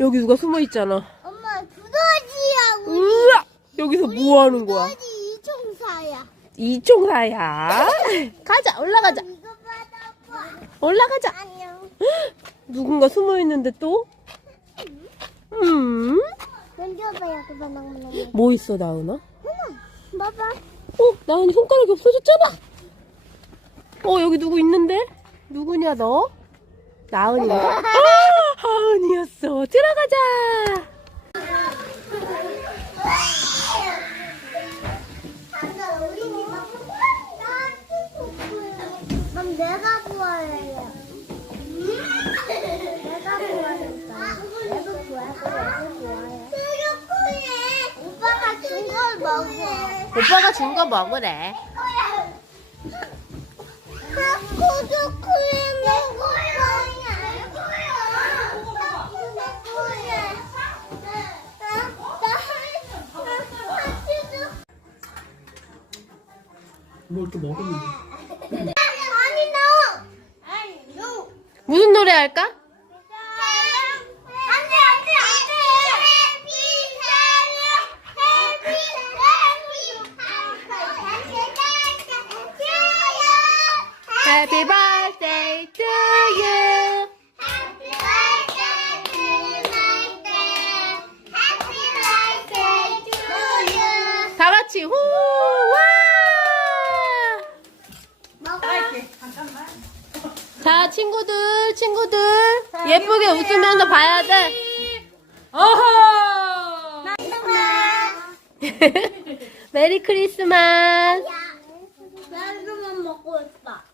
여기 누가 숨어 있잖아. 엄마 두더지야고으 여기서 뭐 두더지 하는 거야? 두더지 이총사야. 이총사야. 가자 올라가자. 이거 올라가자. 누군가 숨어 있는데 또? 음. 던겨봐요, 던겨봐요. 뭐 있어 나은아? 엄마 봐봐. 어 나은이 손가락이 없어졌잖아. 어 여기 누구 있는데? 누구냐 너? 나은이 하은이었어 들어가자 오빠가 준 거 <먹어. 웃음> 먹으래. 초코 초콜릿 이거 또 먹었는데. 아니 너. 무슨 노래 할까? 다 같이 후! 자 친구들 친구들 자, 예쁘게 오세요. 웃으면서 봐야 돼 어허 메리 크리스마스